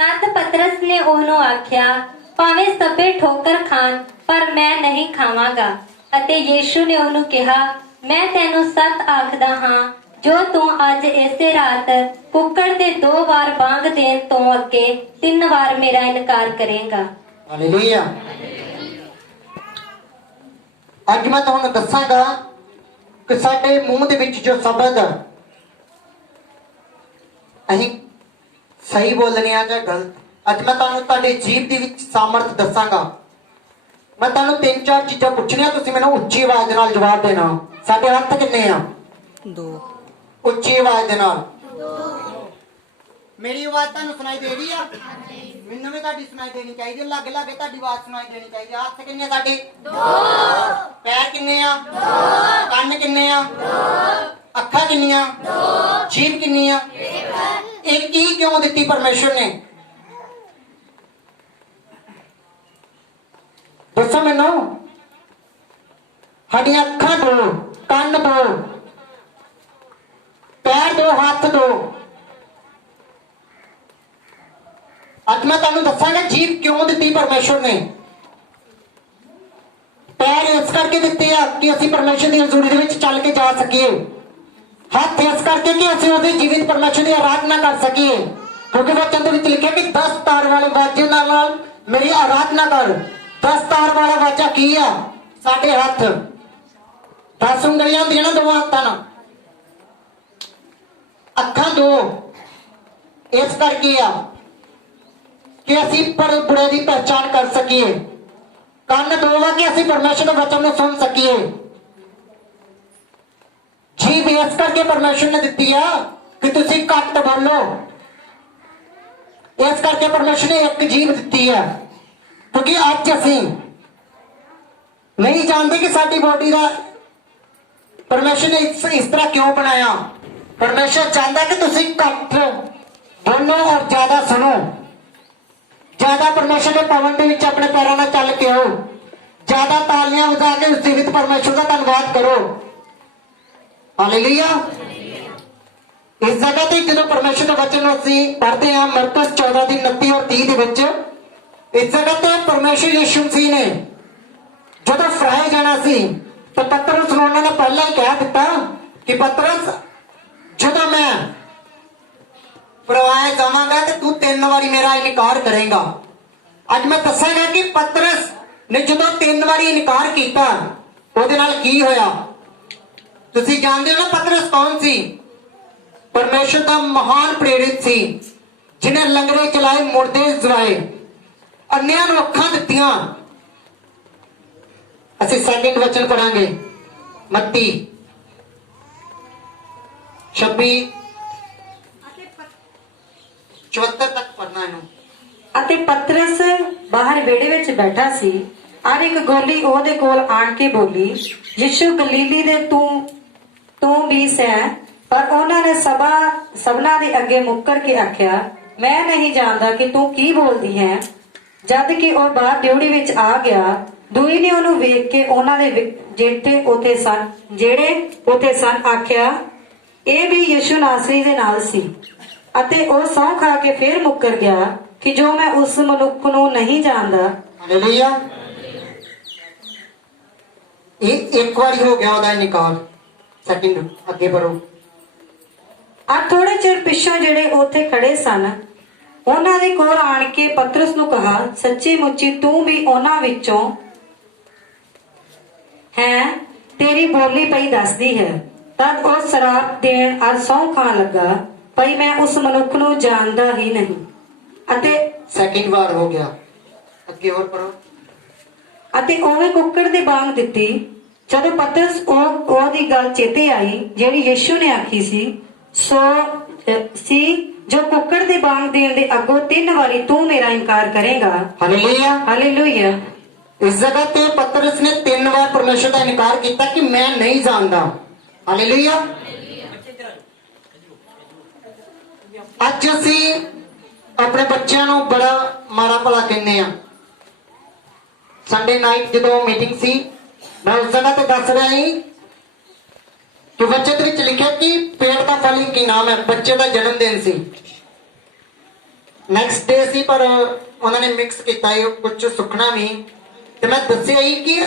तद पतरस ने ओहनू आख्या, भावें सभे ठोकर खान पर मैं नहीं खावांगा। अते यीशु ने ओहनू कहा, मैं तैनू सच आखदा हां, जो तू अज इसे रात कुक्कड़ दे 2 वार बांग देण तो अगे 3 वार मेरा इनकार करेगा। हालेलुया। अज मैं तुहानू दसांगा कि साडे मूंह दे विच जो शब्द अहीं सही बोलने आ जां गलत, अज मैं तुहानू तुहाडे जीव दे विच सामर्थ दसांगा। मैं तुहानू 3-4 चीज़ां पुछणियां, तुसीं मैनूं उच्ची आवाज़ दे नाल जवाब देना। साडे हत्थ किन्ने आ? 2। उच्ची आवाज़ दे नाल। मेरी आवाज़ तुहानू सुनाई दे रही आ? मैनूं भी तुहाडी सुनाई देनी चाहिदी, लागे लागे तुहाडी आवाज़ सुनाई देनी चाहिदी। हत्थ किन्ने साडे? 2। पैर किन्ने आ? 2। कंन किन्ने आ? 2। अखां किन्नियां? 2। जीभ किन्नी आ? 1। एक ही क्यों दित्ती परमेश्वर ने? दसो मैनू। साडियां अखां 2, कंन 2, पैर 2, हथ 2। अज मैं तुहानू दसांगा जीभ क्यों दित्ती परमेश्वर ने। पैर इस करके दित्ते आ कि असीं परमेश्वर दी हज़ूरी दे विच चल के जा सकीए। हथ इस करके कि असीं उहदे जीवित परमेश्वर दी आराधना कर सकीए, क्योंकि वचन दे विच लिखिआ कि 10 तार वाले वाजे नाल मेरी आराधना कर। 10 तार वाला वाजा की आ? साडे हथ। 10 उंगलियां होंदियां ना दोवां हत्थां नाल। अखां 2 इस करके आ कि असीं पर बुरे की पहचान कर सकीए। कंन 2 वा कि असीं परमेश्वर के वचन को सुन सकीए। जीभ इस करके परमेश्वर ने दित्ती आ कि तुसीं घट बोलो। इस करके परमेश्वर ने एक जीभ दित्ती है, क्योंकि अज असीं नहीं जानते कि साडी बॉडी का परमेश्वर ने इस तरह क्यों बनाया। परमेश्वर चाहता कि तुसीं घट बोलो और ज्यादा सुनो। ज्यादा परमेश्वर के भवन के विच अपने पैरों में चल के आओ। ज्यादा तालियां बजा के उस जीवित परमेश्वर का धन्यवाद करो। हालेलुया। इस जगह ते जो परमेश्वर का वचन असीं पढ़ते हैं मरकुस 14:29 और 30 दे विच, इस जगह ते परमेश्वर यीशु मसीह ने जदों फराए जाना सी तो पतरस नूं उन्होंने पहले ही कह दिता कि पतरस जदों मैं फरवाया जावांगा तो तू 3 बारी मेरा इनकार करेगा। अज मैं दसांगा कि पतरस ने जदों 3 बारी इनकार किया उहदे नाल की होया। तुसीं जानदे हो ना पतरस कौन सी? परमेश्वर का महान प्रेरित सी, जिन्हें लंगरे चलाए, मुर्दे जगाए, अन्यां नूं अखां दित्तियां। असीं सेकंड वचन पढ़ांगे मत्ती 26:74 तक पढ़ना इहनूं। ਅਤੇ ਪਤਰਸ ਬਾਹਰ ਵਿਹੜੇ ਵਿੱਚ ਬੈਠਾ ਸੀ ਔਰ ਇੱਕ ਗੋਲੀ ਉਹਦੇ ਕੋਲ ਆਣ ਕੇ ਬੋਲੀ, ਯਿਸੂ ਗਲੀਲੀ ਦੇ ਤੂੰ ਵੀ ਸੈਂ। ਪਰ ਉਹਨਾਂ ਨੇ ਸਭਨਾਂ ਦੇ ਅੱਗੇ ਮੁੱਕਰ ਕੇ ਆਖਿਆ, ਮੈਂ ਨਹੀਂ ਜਾਣਦਾ ਕਿ ਤੂੰ ਕੀ ਬੋਲਦੀ ਹੈ। ਜਦ ਕਿ ਉਹ ਬਾਹਰ ਡਿਊੜੀ ਵਿੱਚ ਆ ਗਿਆ, ਦੂਈ ਨੇ ਉਹਨੂੰ ਵੇਖ ਕੇ ਉਹਨਾਂ ਦੇ ਜਿਹੜੇ ਉਥੇ ਸਨ ਆਖਿਆ, ਇਹ ਵੀ ਯਿਸੂ ਨਾਸਰੀ ਦੇ ਨਾਲ ਸੀ। ਅਤੇ ਉਹ ਸਹੁੰ ਖਾ ਕੇ ਫੇਰ ਮੁੱਕਰ ਗਿਆ कि जो मैं उस मनुख को नहीं जानता। हालेलुया। एक बार हो गया ਉਹਦਾ ਇਨਕਾਰ। सेकंड ਅੱਗੇ ਪੜੋ। ਆ ਥੋੜੇ ਚਿਰ ਪਿੱਛੋਂ ਜਿਹੜੇ ਉੱਥੇ ਖੜੇ ਸਨ ਉਹਨਾਂ ਦੇ ਕੋਲ ਆਣ ਕੇ ਪਤਰਸ ਨੂੰ ਕਹਾ, ਸੱਚੀ ਮੁੱਚੀ ਤੂੰ ਵੀ ਉਹਨਾਂ ਵਿੱਚੋਂ ਹੈ, ਤੇਰੀ ਬੋਲੀ ਪਈ ਦੱਸਦੀ ਹੈ। ਤਦ ਉਹ ਸ਼ਰਾਬ ਦੇਣ ਅਰ ਸਹੁੰ ਖਾਣ ਲੱਗਾ, ਭਈ ਮੈਂ ਉਸ ਮਨੁੱਖ ਨੂੰ ਜਾਣਦਾ ਹੀ ਨਹੀਂ। ਅਤੇ सेकंड बार हो गया ਅੱਗੇ ਹੋਰ ਪੜੋ। ਅਤੇ ਉਹਨੇ ਕੁੱਕੜ ਦੇ ਬਾਂਗ ਦਿੱਤੀ। ਜਦੋਂ ਪਤਰਸ ਉਹਦੀ ਗੱਲ ਚੇਤੇ ਆਈ ਜਿਹੜੀ ਯਿਸੂ ਨੇ ਆਖੀ ਸੀ ਜੋ ਕੁੱਕੜ ਦੇ ਬਾਂਗ ਦੇਣ ਦੇ ਅੱਗੋਂ 3 ਵਾਰੀ ਤੂੰ ਮੇਰਾ ਇਨਕਾਰ ਕਰੇਗਾ। Hallelujah hallelujah. इस जगह पे पतरस ने 3 बार परमेश्वर का इनकार किया कि मैं नहीं जानता। हालेलुया। अज असी अपने बच्चों को बड़ा माड़ा भला कहने आ। संडे नाइट जो मीटिंग सी मैं उस जगह पे दस रहा ही कि बचत में लिखा कि पेड़ का फल की नाम है। बच्चे का जन्मदिन सी, ਨੈਕਸਟ ਡੇ ਸੀ, ਪਰ ਉਹਨਾਂ ਨੇ ਮਿਕਸ ਕੀਤਾ ਇਹ ਕੁਝ ਸੁਖਣਾ ਵੀ, ਤੇ ਮੈਂ ਦੱਸਿਆ ਹੀ ਕਿ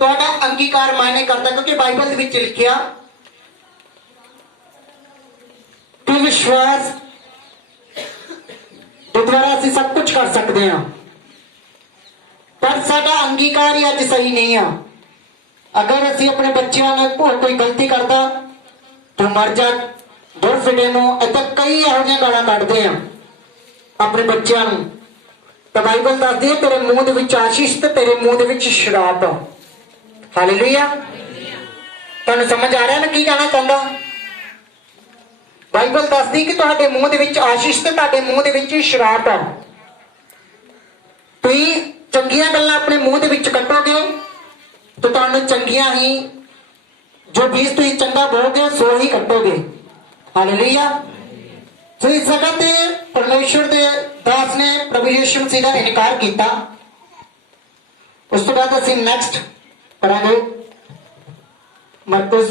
ਤੁਹਾਡਾ ਅੰਗੀਕਾਰ ਮਾਇਨੇ ਕਰਦਾ, ਕਿਉਂਕਿ ਬਾਈਬਲ ਦੇ ਵਿੱਚ ਲਿਖਿਆ ਕਿ ਵਿਸ਼ਵਾਸ ਦੇ ਦੁਆਰਾ ਅਸੀਂ ਸਭ ਕੁਝ ਕਰ ਸਕਦੇ ਹਾਂ, ਪਰ ਸਾਡਾ ਅੰਗੀਕਾਰ ਹੀ ਅੱਜ ਸਹੀ ਨਹੀਂ ਆ। ਅਗਰ ਅਸੀਂ ਆਪਣੇ ਬੱਚਿਆਂ ਨਾਲ ਕੋਈ ਗਲਤੀ ਕਰਦਾ ਤਾਂ ਮਰ ਜਾ, ਦੁਰ ਫਿਟੇ ਨੂੰ, ਇੱਦਾਂ ਕਈ ਇਹੋ ਜਿਹੀਆਂ ਗਾਲਾਂ ਕੱਢਦੇ ਆ ਆਪਣੇ ਬੱਚਿਆਂ ਨੂੰ, ਤਾਂ ਬਾਈਬਲ ਦੱਸਦੀ ਹੈ ਤੇਰੇ ਮੂੰਹ ਦੇ ਵਿੱਚ ਆਸ਼ੀਸ਼ ਤੇ ਤੇਰੇ ਮੂੰਹ ਦੇ ਵਿੱਚ ਸ਼ਰਾਬ। ਹਾਲੇਲੂਇਆ। ਤੁਹਾਨੂੰ ਸਮਝ ਆ ਰਿਹਾ ਮੈਂ ਕੀ ਕਹਿਣਾ ਚਾਹੁੰਦਾ? ਬਾਈਬਲ ਦੱਸਦੀ ਕਿ ਤੁਹਾਡੇ ਮੂੰਹ ਦੇ ਵਿੱਚ ਆਸ਼ੀਸ਼ ਤੇ ਤੁਹਾਡੇ ਮੂੰਹ ਦੇ ਵਿੱਚ ਸ਼ਰਾਬ ਆ। ਤੁਸੀਂ ਚੰਗੀਆਂ ਗੱਲਾਂ ਆਪਣੇ ਮੂੰਹ ਦੇ ਵਿੱਚ ਕੱਢੋਗੇ ਤਾਂ ਤੁਹਾਨੂੰ ਚੰਗੀਆਂ ਹੀ, ਜੋ ਬੀਜ ਤੁਸੀਂ ਚੰਗਾ ਬੋਗੇ ਸੋ ਹੀ ਕੱਟੋਗੇ। ਹਾਲੇਲੂਇਆ। ਸੋ ਇਸ ਜਗ੍ਹਾ ਤੇ ਪਰਮੇਸ਼ਵਰ ਦੇ ਦਾਸ ਨੇ ਪ੍ਰਭੂ ਯਿਸੂ ਮਸੀਹ ਦਾ ਇਨਕਾਰ ਕੀਤਾ। ਉਸ ਤੋਂ ਬਾਅਦ ਅਸੀਂ ਨੈਕਸਟ ਪੜਾਂਗੇ ਮਰਕਸ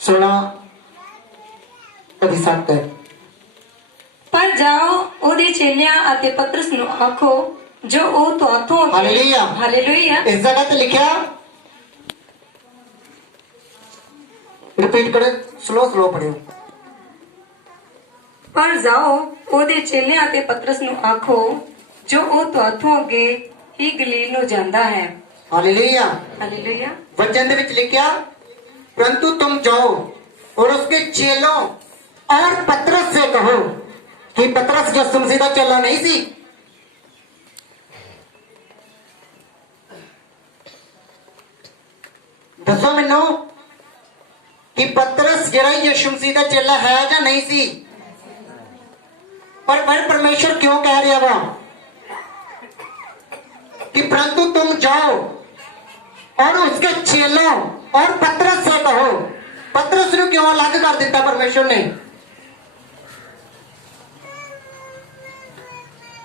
16:7। ਪਰ ਜਾਓ ਉਹਦੇ ਚੇਲਿਆਂ ਅਤੇ ਪਤਰਸ ਨੂੰ ਆਖੋ ਜੋ ਉਹ ਤੁਹਾਥੋਂ ਹਾਲੇਲੂਇਆ। ਹਾਲੇਲੂਇਆ। ਇਸ ਜਗ੍ਹਾ ਤੇ ਲਿਖਿਆ, ਰਿਪੀਟ ਕਰੋ, ਸਲੋ ਪੜਿਓ। ਪਰ ਜਾਓ ਉਹਦੇ ਚੇਲਿਆਂ ਅਤੇ ਪਤਰਸ ਨੂੰ ਆਖੋ ਜੋ ਉਹ ਤੁਹਾਥੋਂ ਅੱਗੇ ਹੀ ਗਲੀਲ ਨੂੰ ਜਾਂਦਾ ਹੈ। हालेलुया। हालेलुया। वचन दे विच लिखिया, परंतु तुम जाओ और उसके चेलों और पतरस से कहो कि पतरस यीशु मसीह दा चेला नहीं सी। दसो मैनू कि पतरस जरा यीशु मसीह दा चेला है या नहीं सी? पर परमेश्वर क्यों कह रहा वा कि परंतु तुम जाओ और उसके चेलों और पतरस से कहो। पतरस ਨੂੰ ਕਿਉਂ ਅਲੱਗ ਕਰ ਦਿੱਤਾ ਪਰਮੇਸ਼ਵਰ ਨੇ?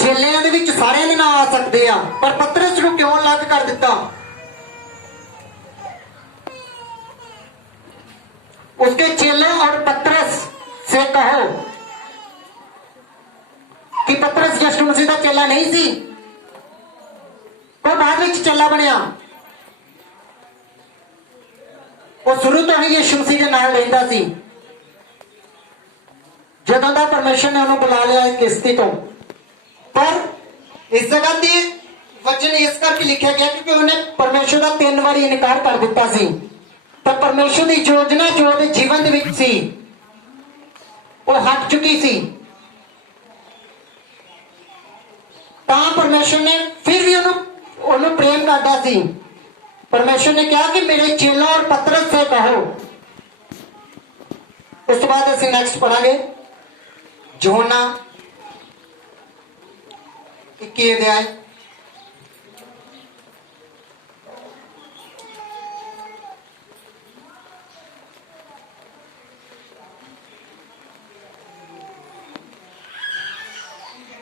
ਚੇਲਿਆਂ ਦੇ ਵਿੱਚ ਸਾਰਿਆਂ ਦੇ ਨਾਮ ਆ ਸਕਦੇ ਆ, ਪਰ ਪਤਰਸ ਨੂੰ ਕਿਉਂ ਅਲੱਗ ਕਰ ਦਿੱਤਾ? उसके चेलों और पतरस से कहो कि पतरस यीशु मसीह ਦਾ ਚੇਲਾ ਨਹੀਂ ਸੀ, ਉਹ ਬਾਅਦ ਵਿੱਚ ਚੇਲਾ ਬਣਿਆ। ਉਹ ਸ਼ੁਰੂ ਤੋਂ ਹੀ ਯਿਸੂ ਮਸੀਹ ਦੇ ਨਾਲ ਰਹਿੰਦਾ ਸੀ। ਜਦੋਂ ਦਾ ਪਰਮੇਸ਼ਰ ਨੇ ਉਹਨੂੰ ਬੁਲਾ ਲਿਆ ਕਿਸ਼ਤੀ ਤੋਂ, ਪਰ ਇਸ ਜਗ੍ਹਾ ਤੇ ਵਚਨ ਇਸ ਕਰਕੇ ਲਿਖਿਆ ਗਿਆ ਕਿਉਂਕਿ ਉਹਨੇ ਪਰਮੇਸ਼ਰ ਦਾ 3 ਵਾਰੀ ਇਨਕਾਰ ਕਰ ਦਿੱਤਾ ਸੀ। ਤਾਂ ਪਰਮੇਸ਼ਰ ਦੀ ਯੋਜਨਾ ਜੋ ਉਹਦੇ ਜੀਵਨ ਦੇ ਵਿੱਚ ਸੀ ਉਹ ਹਟ ਚੁੱਕੀ ਸੀ। ਤਾਂ ਪਰਮੇਸ਼ਰ ਨੇ ਫਿਰ ਵੀ ਉਹਨੂੰ ਪ੍ਰੇਮ ਕਰਦਾ ਸੀ। परमेश्वर ने कहा कि मेरे चेलों और पतरस से कहो। उस बाद असीं नेक्स्ट पढ़ांगे यूहन्ना 21 अध्याय।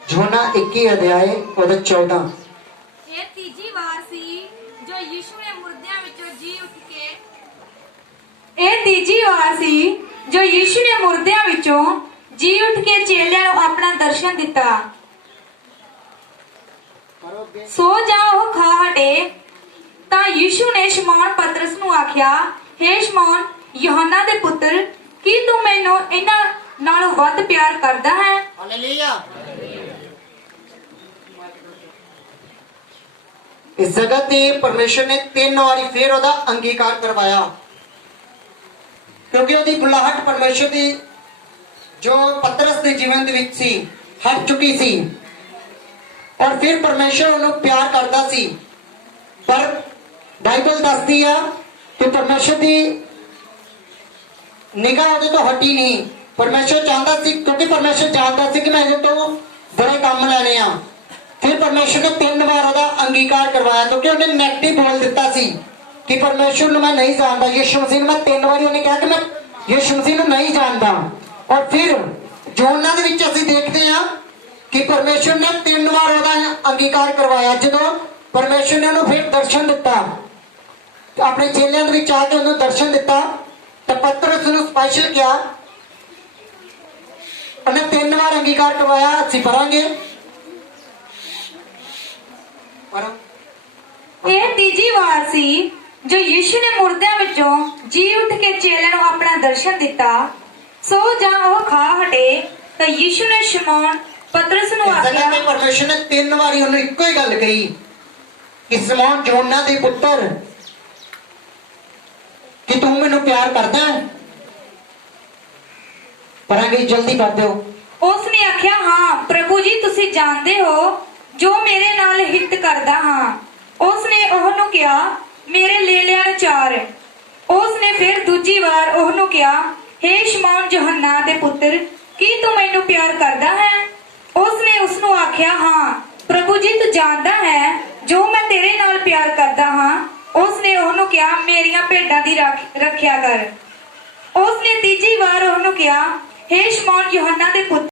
यूहन्ना 21 अध्याय और 14। ਇਹ ਤੀਜੀ ਵਾਰ ਸੀ ਜੋ ਯਿਸੂ ਨੇ ਮੁਰਦਿਆਂ ਵਿੱਚੋਂ ਜੀ ਉੱਠ ਕੇ ਚੇਲਿਆਂ ਨੂੰ ਆਪਣਾ ਦਰਸ਼ਨ ਦਿੱਤਾ। ਸੋ ਜਾ ਉਹ ਖਾ ਹਟੇ। ਤਾਂ ਯਿਸੂ ਨੇ ਸ਼ਮੌਨ ਪਤਰਸ ਨੂੰ ਆਖਿਆ, ਹੇ ਸ਼ਮੌਨ ਯਹੋਨਾ ਦੇ ਪੁੱਤਰ, ਕੀ ਤੂੰ ਮੈਨੂੰ ਇਹਨਾਂ ਨਾਲੋਂ ਵੱਧ ਪਿਆਰ ਕਰਦਾ ਹੈ? हालेलुया। इस जगह ते परमेश्वर ने 3 वारी फिर ओदा अंगीकार करवाया क्योंकि ओदी बुलाहट परमेश्वर दी जो पतरस दे जीवन दे विच सी हट चुकी सी और फिर परमेश्वर ओनू प्यार करदा सी। पर बाइबल दसदी आ कि परमेश्वर दी निगाह ओदे तो हटी नहीं। परमेश्वर चाहता सी क्योंकि परमेश्वर जानता सी कि मैं इहदे तो बड़े काम लैणे आ। फिर परमेश्वर ने 3 बार ਉਹਦਾ ਅੰਗੀਕਾਰ ਕਰਵਾਇਆ ਕਿਉਂਕਿ ਉਹਨੇ ਨੈਗੇਟਿਵ ਬੋਲ ਦਿੱਤਾ ਸੀ ਕਿ ਪਰਮੇਸ਼ਵਰ ਨੂੰ ਮੈਂ ਨਹੀਂ ਜਾਣਦਾ। ਯਿਸੂ ਮਸੀਹ ਨੂੰ ਮੈਂ 3 ਵਾਰੀ ਉਹਨੇ ਕਿਹਾ ਕਿ ਮੈਂ ਯਿਸੂ ਮਸੀਹ ਨੂੰ ਨਹੀਂ ਜਾਣਦਾ। ਔਰ ਫਿਰ ਯੋਹਨਾ ਦੇ ਵਿੱਚ ਅਸੀਂ ਦੇਖਦੇ ਹਾਂ ਕਿ ਪਰਮੇਸ਼ਵਰ ਨੇ 3 ਵਾਰ ਉਹਦਾ ਅੰਗੀਕਾਰ ਕਰਵਾਇਆ। ਜਦੋਂ ਪਰਮੇਸ਼ਵਰ ਨੇ ਉਹਨੂੰ ਫਿਰ ਦਰਸ਼ਨ ਦਿੱਤਾ, ਆਪਣੇ ਚੇਲਿਆਂ ਦੇ ਵਿੱਚ ਆ ਕੇ ਉਹਨੂੰ ਦਰਸ਼ਨ ਦਿੱਤਾ, ਤਾਂ ਪਤਰਸ ਨੂੰ ਸਪੈਸ਼ਲ ਕਿਹਾ ਉਹਨੇ 3 ਵਾਰ ਅੰਗੀਕਾਰ ਕਰਵਾਇਆ, ਅਸੀਂ ਪੜਾਂਗੇ। ਇਹ ਤੀਜੀ ਵਾਰ ਸੀ ਜੋ ਯਿਸੂ ਨੇ ਮੁਰਦਿਆਂ ਵਿੱਚੋਂ ਜੀ ਉੱਠ ਕੇ ਚੇਲਿਆਂ ਨੂੰ ਆਪਣਾ ਦਰਸ਼ਨ ਦਿੱਤਾ। ਸੋ ਜਾਂ ਉਹ ਖਾ ਹਟੇ ਤਾਂ ਯਿਸੂ ਨੇ ਸ਼ਮੌਨ ਪਤਰਸ ਨੂੰ ਇਸ ਜਗ੍ਹਾ ਆਖਿਆ, ਤੇ ਪਰਮੇਸ਼ਰ ਨੇ 3 ਵਾਰੀ ਉਹਨੂੰ ਇੱਕੋ ਹੀ ਗੱਲ ਕਹੀ ਕਿ ਸ਼ਮੌਨ ਯੋਨਾ ਦੇ ਪੁੱਤਰ, ਕਿ ਤੂੰ ਮੈਨੂੰ ਪਿਆਰ ਕਰਦਾ ਹੈ? ਪਰਾਂਗੇ, ਜਲਦੀ ਕਰ ਦਿਓ। ਉਸ ਨੇ ਆਖਿਆ, ਹਾਂ ਪ੍ਰਭੂ ਜੀ, ਤੁਸੀਂ ਜਾਣਦੇ ਹੋ ਜੋ ਮੇਰੇ ਨਾਲ ਹਿੱਤ ਕਰਦਾ ਹਾਂ। ਉਸ ਨੇ ਉਹਨੂੰ ਕਿਹਾ, ਮੇਰੇ ਲੇਲਿਆਂ ਨੂੰ ਚਾਰ। ਉਸ ਨੇ ਫਿਰ ਦੂਜੀ ਵਾਰ ਉਹਨੂੰ ਕਿਹਾ, ਹੇ ਸ਼ਮੌਨ ਯਹੋਨਾ ਦੇ ਪੁੱਤਰ, ਕੀ ਤੂੰ ਮੈਨੂੰ ਪਿਆਰ ਕਰਦਾ ਹੈ? ਉਸ ਨੇ ਉਸ ਨੂੰ ਆਖਿਆ, ਹਾਂ ਪ੍ਰਭੂ ਜੀ, ਤੂੰ ਜਾਣਦਾ ਹੈ ਜੋ ਮੈਂ ਤੇਰੇ ਨਾਲ ਪਿਆਰ ਕਰਦਾ ਹਾਂ। ਉਸ ਨੇ ਉਹਨੂੰ ਕਿਹਾ, ਮੇਰੀਆਂ ਭੇਡਾਂ ਦੀ ਰੱਖਿਆ ਕਰ। ਉਸ ਨੇ ਤੀਜੀ ਵਾਰ ਉਹਨੂੰ ਕਿਹਾ, ਹੇ ਸ਼ਮੌਨ ਯਹੋਨਾ ਦੇ ਪੁੱਤਰ,